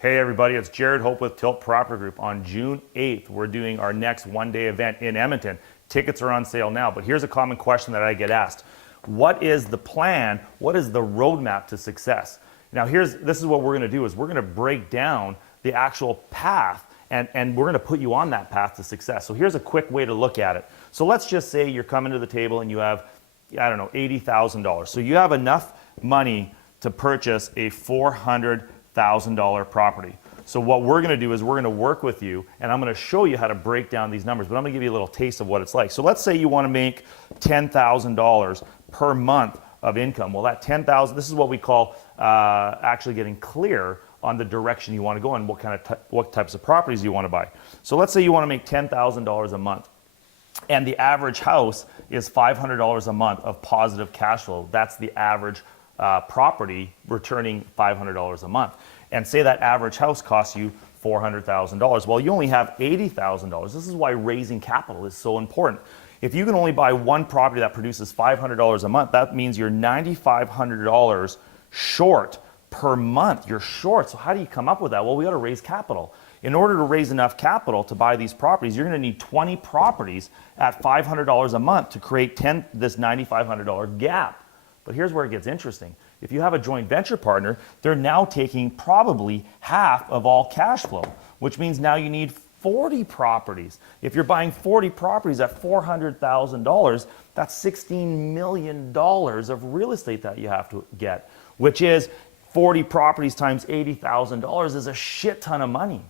Hey everybody, it's Jared Hope with Tilt Property Group. On June 8th, we're doing our next one-day event in Edmonton. Tickets are on sale now, but here's a common question that I get asked. What is the plan? What is the roadmap to success? Now this is what we're gonna do is we're gonna break down the actual path and we're gonna put you on that path to success. So here's a quick way to look at it. So let's just say you're coming to the table and you have, I don't know, $80,000. So you have enough money to purchase a $400,000 property. So what we're going to do is we're going to work with you and I'm going to show you how to break down these numbers, but I'm going to give you a little taste of what it's like. So let's say you want to make $10,000 per month of income. Well, that $10,000, this is what we call actually getting clear on the direction you want to go and what types of properties you want to buy. So let's say you want to make $10,000 a month and the average house is $500 a month of positive cash flow. That's the average property returning $500 a month. And say that average house costs you $400,000. Well, you only have $80,000. This is why raising capital is so important. If you can only buy one property that produces $500 a month, that means you're $9,500 short per month. You're short. So how do you come up with that? Well, we got to raise capital. In order to raise enough capital to buy these properties, you're going to need 20 properties at $500 a month to create this $9,500 gap. But here's where it gets interesting. If you have a joint venture partner, they're now taking probably half of all cash flow, which means now you need 40 properties. If you're buying 40 properties at $400,000, that's $16 million of real estate that you have to get, which is 40 properties times $80,000 is a shit ton of money.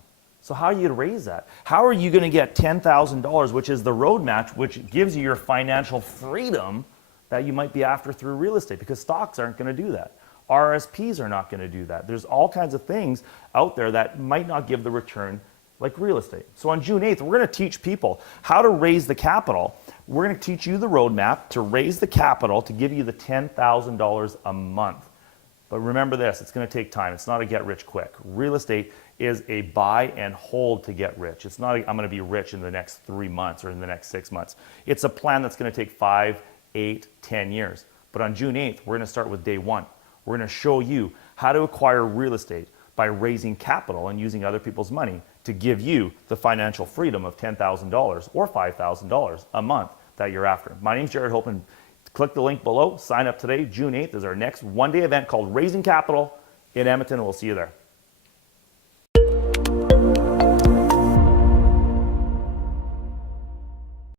So how are you going to raise that? How are you going to get $10,000, which is the roadmap, which gives you your financial freedom that you might be after through real estate, because stocks aren't going to do that. RSPs are not going to do that. There's all kinds of things out there that might not give the return like real estate. So on June 8th, we're going to teach people how to raise the capital. We're going to teach you the roadmap to raise the capital to give you the $10,000 a month. But remember this, it's going to take time. It's not a get rich quick. Real estate is a buy and hold to get rich. It's not I'm going to be rich in the next 3 months or in the next 6 months. It's a plan that's going to take 5, 8, 10 years. But on June 8th, we're going to start with day one. We're going to show you how to acquire real estate by raising capital and using other people's money to give you the financial freedom of $10,000 or $5,000 a month that you're after. My name's Jared Hope, and click the link below. Sign up today. June 8th is our next one-day event called Raising Capital in Edmonton, and we'll see you there.